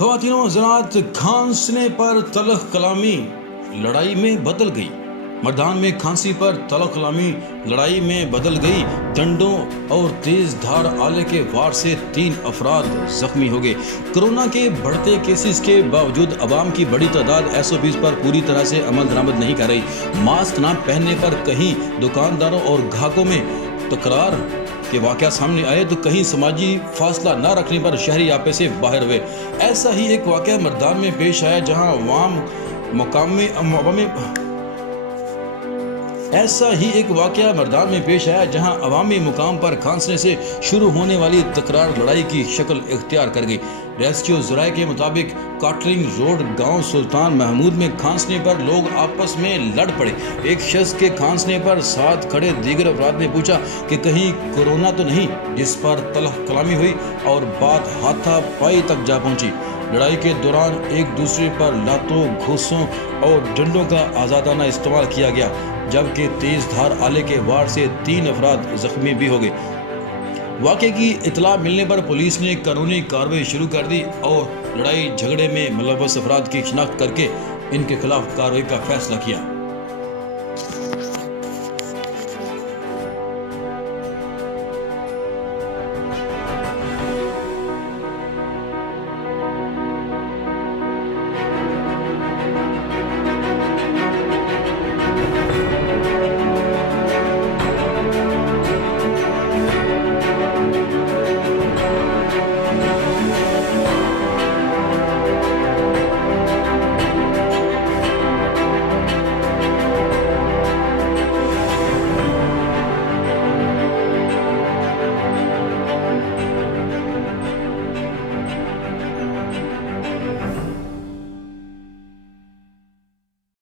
ख़वातीनो हज़रात, खांसने पर तलख़ कलामी लड़ाई में बदल गई। मैदान में खांसी पर तलख़ कलामी लड़ाई में बदल गई। डंडों और तेज धार आले के वार से 3 अफराद जख्मी हो गए। कोरोना के बढ़ते केसेस के बावजूद अवाम की बड़ी तादाद SOPs पर पूरी तरह से अमल दरामद नहीं कर रही। मास्क न पहनने पर कहीं दुकानदारों और ग्राहकों में तकरार के वाक़या सामने आए तो कहीं समाजी फासला न रखने पर शहरी आपे से बाहर हुए। ऐसा ही एक वाक़या मैदान में पेश आया जहां अवामी मुकाम पर खांसने से शुरू होने वाली तकरार लड़ाई की शक्ल इख्तियार कर गई। रेस्क्यू ज़राए के मुताबिक काटरिंग रोड गांव सुल्तान महमूद में खांसने पर लोग आपस में लड़ पड़े। एक शख्स के खांसने पर साथ खड़े दीगर अफराद ने पूछा कि कहीं कोरोना तो नहीं, जिस पर तलख़ कलामी हुई और बात हाथापाई तक जा पहुंची। लड़ाई के दौरान एक दूसरे पर लातों, घूंसों और डंडों का आज़ादाना इस्तेमाल किया गया, जबकि तेज धार आले के वार से 3 अफराद जख्मी भी हो गए। वाक़े की इतला मिलने पर पुलिस ने कानूनी कार्रवाई शुरू कर दी और लड़ाई झगड़े में मुलव्वस अफराद की शिनाख्त करके इनके खिलाफ कार्रवाई का फैसला किया।